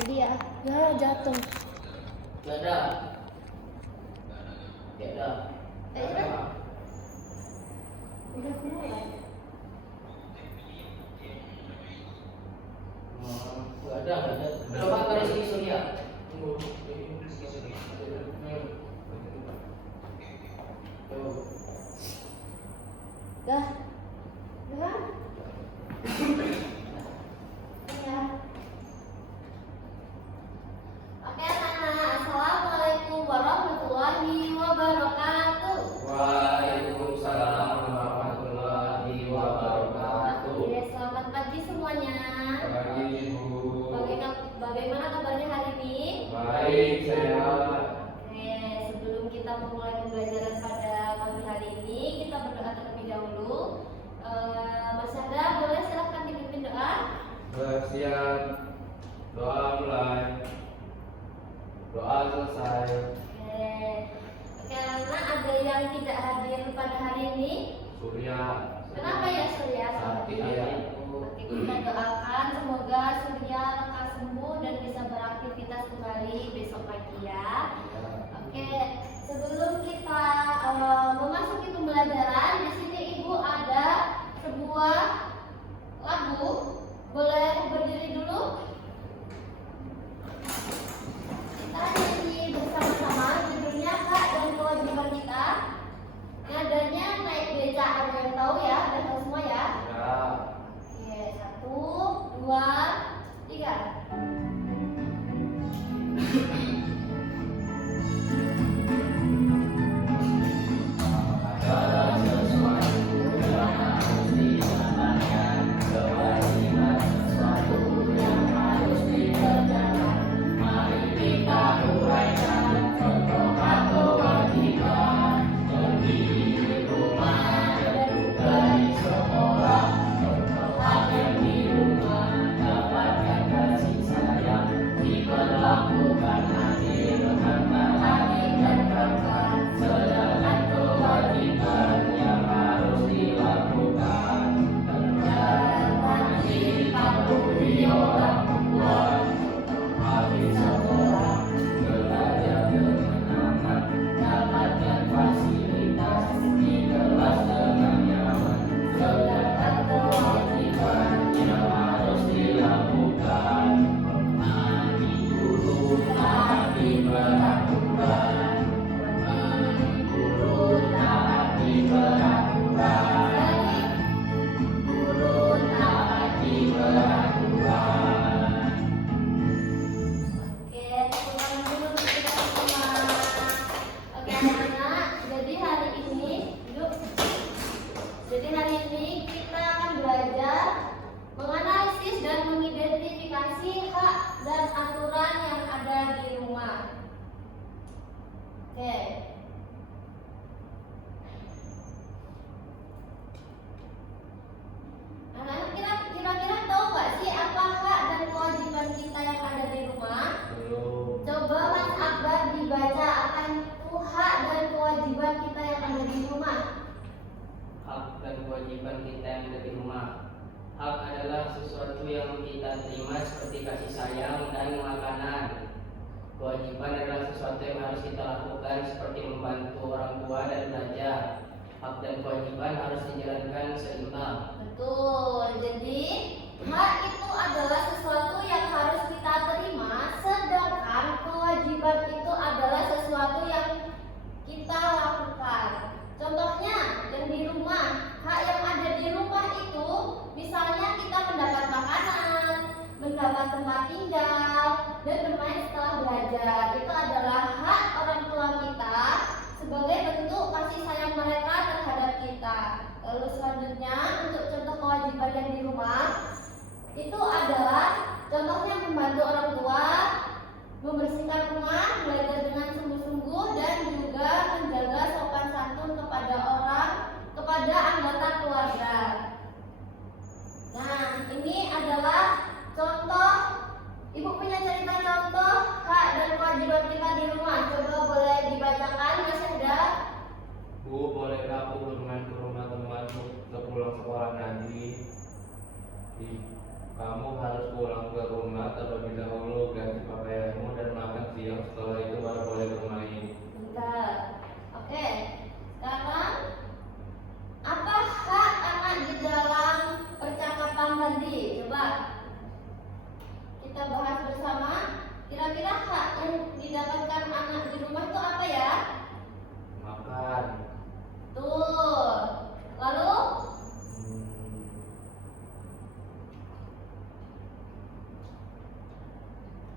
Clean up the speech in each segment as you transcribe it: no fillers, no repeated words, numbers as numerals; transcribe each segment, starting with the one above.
Jadi ya jatuh. Gak ada. Gak ada. Udah mulai. Gak ada. Coba garis di Surya. Dah. Dah. Ya. Oke, anak-anak. Assalamualaikum warahmatullahi wabarakatuh. Waalaikumsalam warahmatullahi wabarakatuh. Oke, selamat pagi semuanya. Pagi Ibu. Bagaimana kabarnya hari ini? Baik, sehat. Oke, sebelum kita memulai pembelajaran pada pagi hari ini, kita berdoa terlebih dahulu. Mas Hendra, boleh silahkan dipimpin doa? Bersiap. Doa mulai. Doa selesai. Oke, anak ada yang tidak hadir pada hari ini? Surya. Kenapa ya Surya? Sakit ya. Oke, kita doakan semoga Surya lekas sembuh dan bisa beraktivitas kembali besok pagi ya. Oke, sebelum kita memasuki pembelajaran, di sini Ibu ada sebuah lagu. Boleh berdiri dulu? Kita nyanyi bersama-sama, judulnya Hak dan Kewajiban Kita. Nadanya naik beca, ada yang tahu ya? Ada tahu semua ya? Ya. Oke, 1, 2, 3. Kira-kira tahu nggak sih apa hak dan kewajiban kita yang ada di rumah? Belum. Coba Mas Akbar dibaca apa itu hak dan kewajiban kita yang ada di rumah. Hak dan kewajiban kita yang ada di rumah. Hak adalah sesuatu yang kita terima seperti kasih sayang dan makanan. Kewajiban adalah sesuatu yang harus kita lakukan seperti membantu orang tua dan belajar. Hak dan kewajiban harus dijalankan seimbang. Betul. Jadi hak itu adalah sesuatu yang harus kita terima, sedangkan kewajiban itu adalah sesuatu yang kita lakukan. Contohnya yang di rumah, hak yang ada di rumah itu misalnya kita mendapat makanan, mendapat tempat tinggal, dan bermain setelah belajar. Itu adalah hak orang tua kita sebagai bentuk kasih sayang mereka terhadap kita. Lalu selanjutnya untuk contoh kewajiban yang di rumah itu adalah contohnya membantu orang tua, membersihkan rumah, belajar dengan sungguh-sungguh, dan juga menjaga sopan santun kepada anggota keluarga. Nah, ini adalah contoh. Ibu punya cerita contoh hak dan kewajiban kita di rumah. Coba boleh dibacakan, Mas Hendra. Bu, bolehkah aku bermain ke rumah temanmu sepulang sekolah nanti? Kamu harus pulang ke rumah terlebih dahulu, ganti kita bahas bersama. Kira-kira hak yang didapatkan anak di rumah itu apa ya? Makan. Tuh. Lalu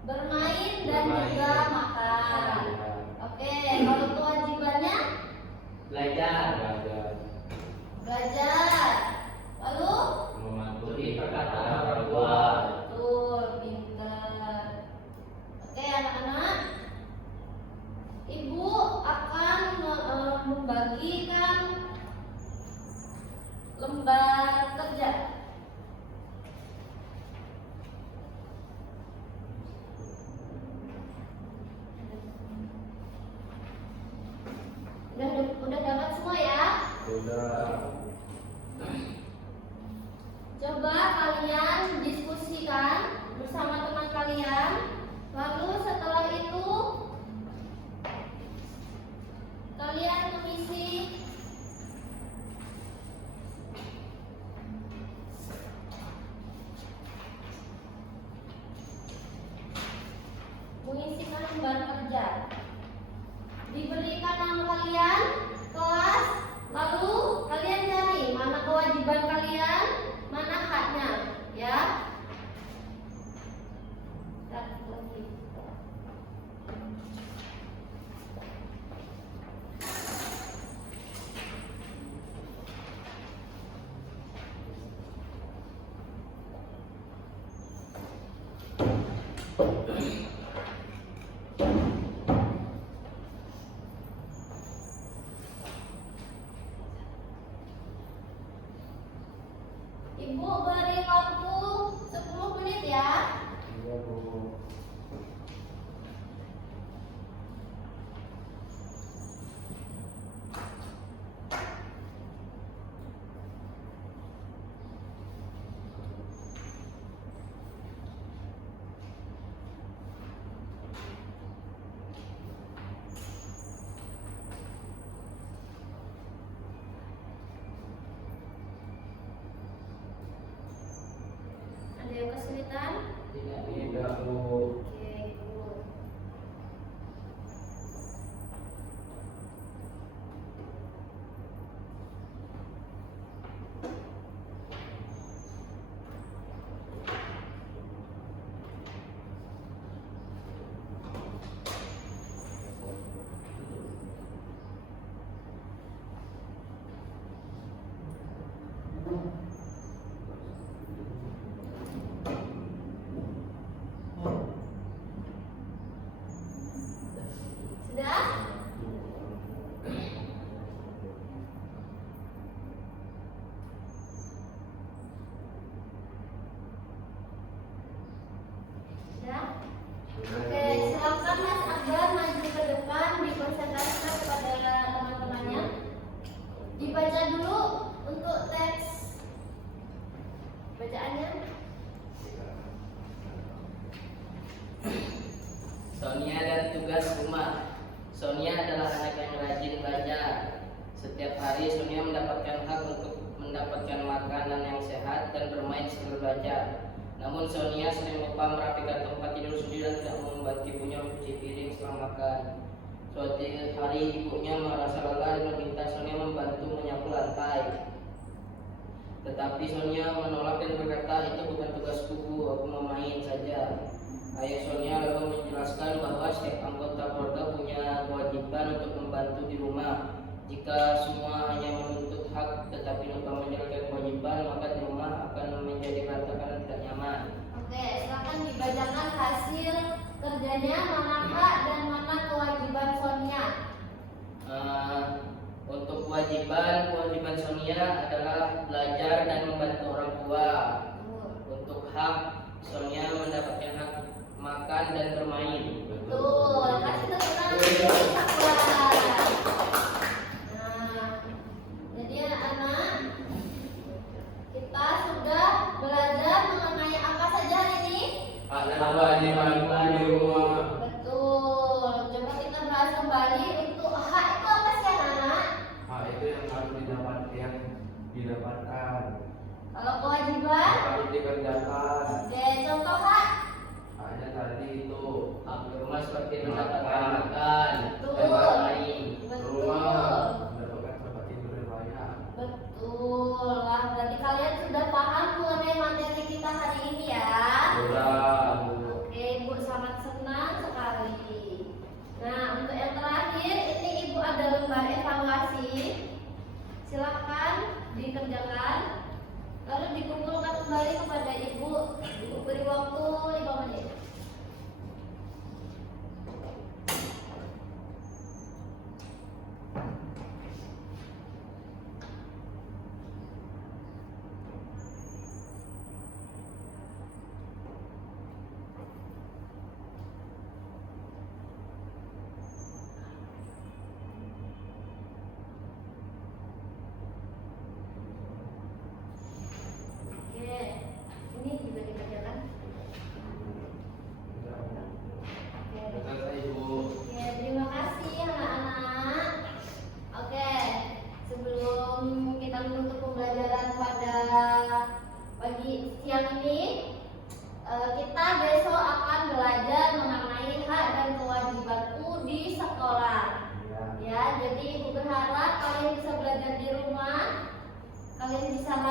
bermain dan juga makan. Oke, kalau kewajibannya Belajar. belajar. Lalu Mematuhi perkataan orang tua. betul, pintar. Oke, anak-anak. Ibu akan membagikan lembar kerja. Udah dapat semua ya? Udah. Coba kalian diskusikan bersama teman kalian. Lalu setelah itu kalian mengisikan lembar kerja. Diberikan nama kalian, kelas, lalu kalian cari mana kewajiban kalian, mana haknya, ya. Lagi. Ibu beri waktu 10 menit ya. Iya, Bu. Ada yang kesulitan? Tidak, Bu. Oke, good. Sudah? Sudah? Oke, silakan Mas Akbar maju ke depan, dikonsentrasikan kepada teman-temannya. Dibaca dulu untuk teks bacaannya. Sonia dan tugas rumah. Sonia adalah anak yang rajin belajar. Setiap hari Sonia mendapatkan hak untuk mendapatkan makanan yang sehat dan bermain sambil belajar. Namun Sonia sering lupa merapikan tempat tidur sendiri dan tidak membantu ibunya mencuci piring setelah makan. Suatu hari ibunya merasa lelah dan meminta Sonia membantu menyapu lantai. Tetapi Sonia menolak dan berkata, itu bukan tugasku, Bu, aku mau main saja. Ayah Sonia lalu menjelaskan bahwa setiap anggota keluarga punya kewajiban untuk membantu di rumah. Jika semua hanya menuntut hak tetapi lupa menjalankan kewajiban, maka di rumah akan menjadi berantakan dan tidak nyaman. Oke, silakan dibacakan hasil kerjanya, mana hak dan mana kewajiban Sonia. Untuk kewajiban Sonia adalah belajar dan membantu orang tua. Untuk hak, Sonia mendapatkan hak makan dan bermain. Betul, kasih tepuk tangan untuk Akbar. Nah, jadi anak-anak, kita sudah belajar mengenai apa saja hari ini? Ada kewajiban di rumah. Betul, coba kita bahas kembali. Untuk hak itu apa sih anak-anak? Itu yang harus didapatkan. Kalau kewajiban? Harus dikerjakan. Oke, contoh hak.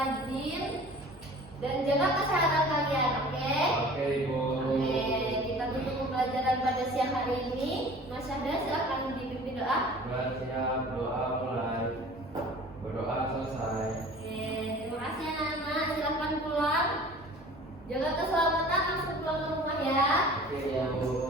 rajin dan jaga kesehatan kalian, oke? Oke, Ibu. Oke, kita tutup pembelajaran pada siang hari ini. Mas Syahda, silakan dipimpin doa. Bersiap, doa mulai. Berdoa selesai. Oke, terima kasih anak-anak. Silakan pulang. Jaga keselamatan, langsung pulang ke rumah ya. Oke ya Bu.